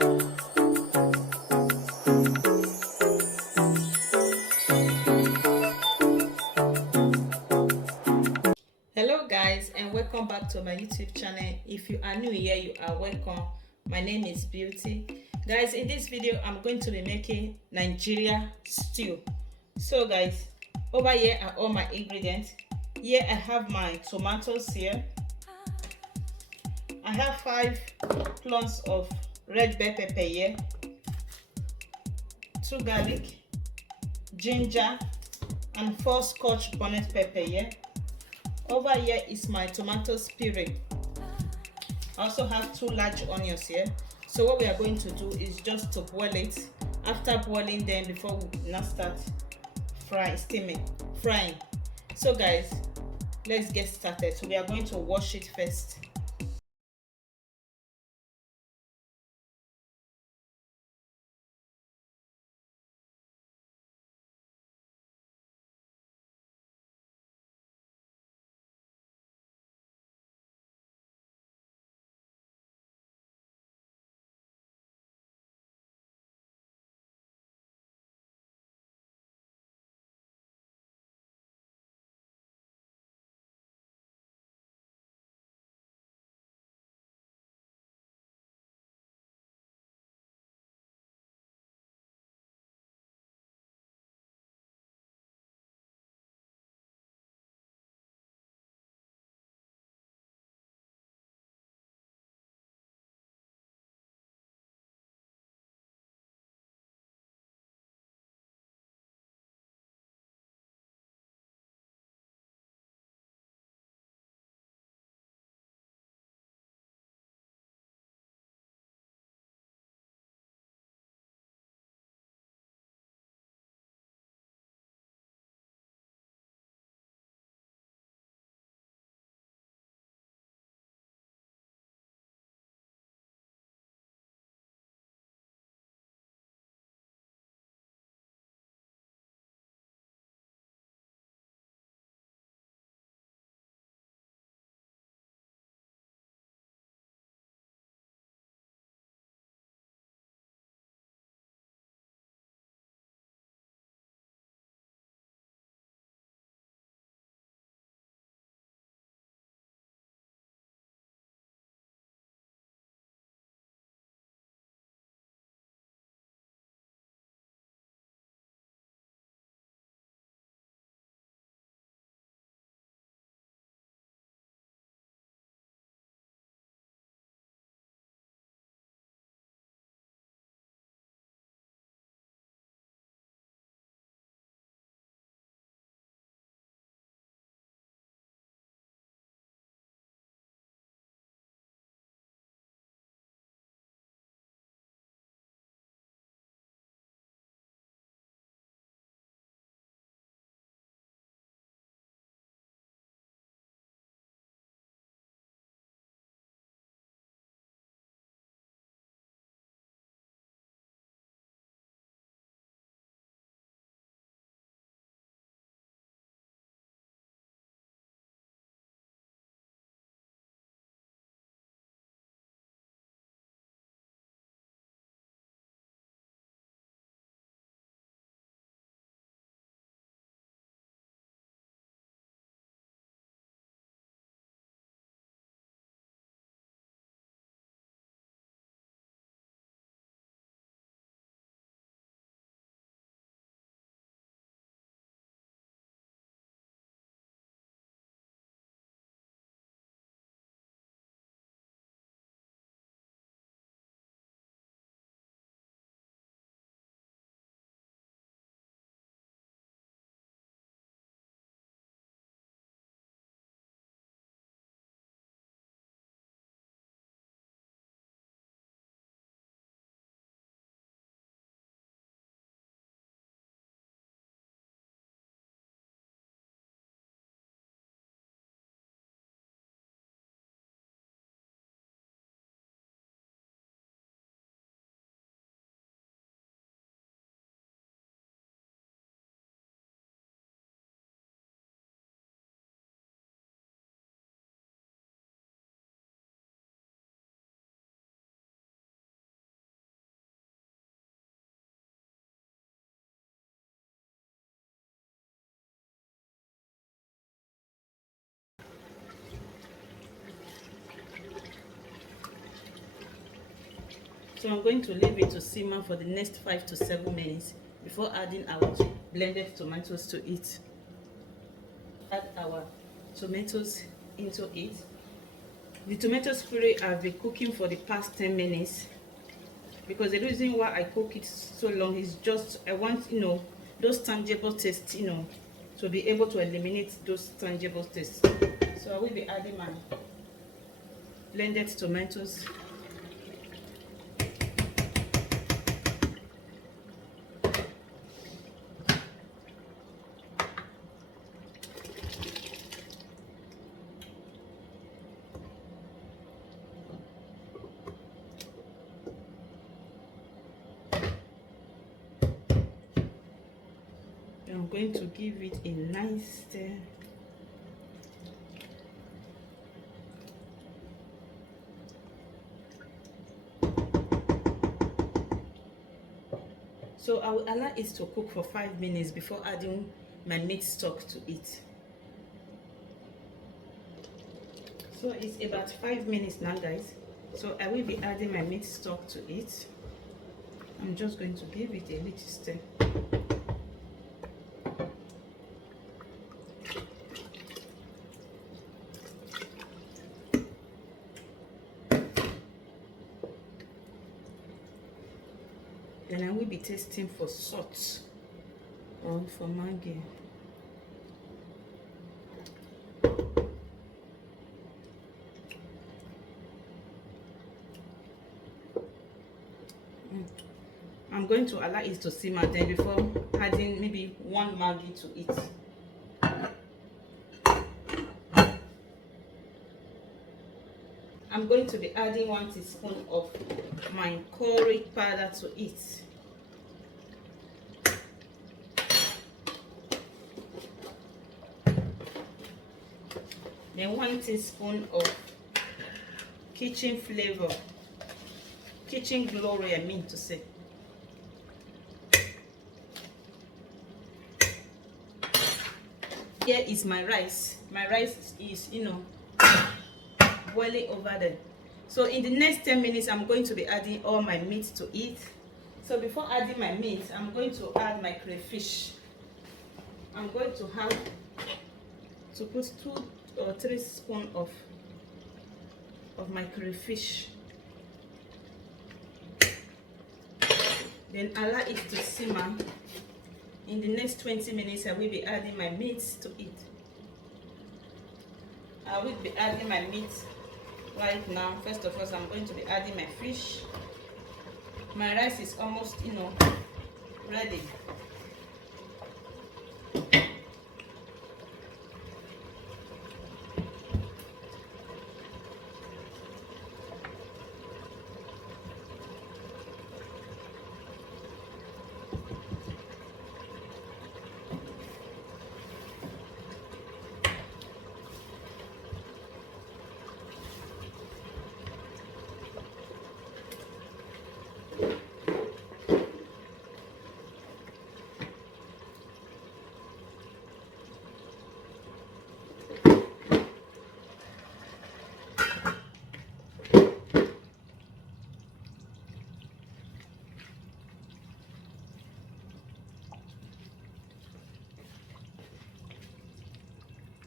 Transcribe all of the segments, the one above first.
Hello guys, and welcome back to my YouTube channel. If you are new here, you are welcome. My name is Beauty. Guys, in this video I'm going to be making Nigeria stew. So guys, over here are all my ingredients. Here I have my tomatoes here. I have 5 clones of red bell pepper here, 2 garlic, ginger, and 4 scotch bonnet pepper here. Over here is my tomato puree. I also have 2 large onions here. So what we are going to do is just to boil it. After boiling, then before we now start frying. So guys, let's get started. So we are going to wash it first. So I'm going to leave it to simmer for the next 5 to 7 minutes before adding our blended tomatoes to it. Add our tomatoes into it. The tomato puree I've been cooking for the past 10 minutes, because the reason why I cook it so long is just I want, those tangible tastes, to be able to eliminate those tangible tastes. So I will be adding my blended tomatoes. I'm going to give it a nice stir. So I will allow it to cook for 5 minutes before adding my meat stock to it. So it's about 5 minutes now, guys. So I will be adding my meat stock to it. I'm just going to give it a little stir. Then I will be tasting for salt or for Maggi. I'm going to allow it to simmer then before adding maybe 1 Maggi to it. I'm going to be adding 1 teaspoon of my curry powder to it. Then 1 teaspoon of kitchen flavor, kitchen glory, I mean to say. Here is my rice. My rice is, boiling over there. So in the next 10 minutes, I'm going to be adding all my meat to it. So before adding my meat, I'm going to add my crayfish. I'm going to have to put 2 or 3 spoons of my crayfish. Then allow it to simmer. In the next 20 minutes, I will be adding my meat to it. I will be adding my meat right now. First of all, I'm going to be adding my fish. My rice is almost, ready.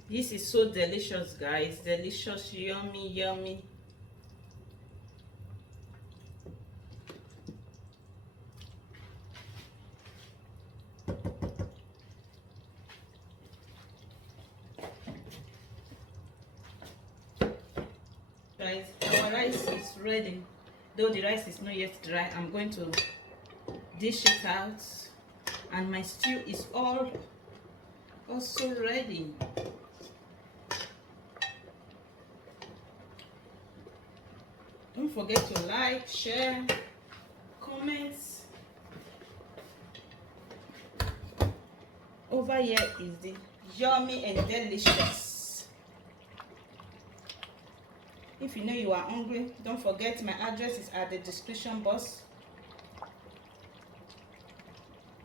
This is so delicious, guys. Delicious, yummy, yummy. Guys, our rice is ready. Though the rice is not yet dry, I'm going to dish it out. And my stew is also ready. Don't forget to like, share, comment. Over here is the yummy and delicious. If you know you are hungry, don't forget my address is at the description box.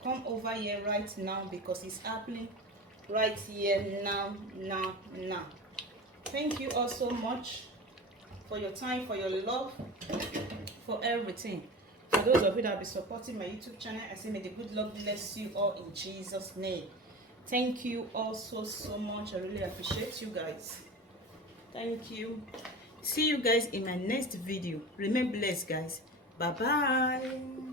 Come over here right now because it's happening right here now. Thank you all so much for your time, for your love, for everything. For those of you that will be supporting my YouTube channel, I say may the good Lord bless you all in Jesus' name. Thank you all so much. I really appreciate you guys. Thank you. See you guys in my next video. Remain blessed, guys. Bye bye.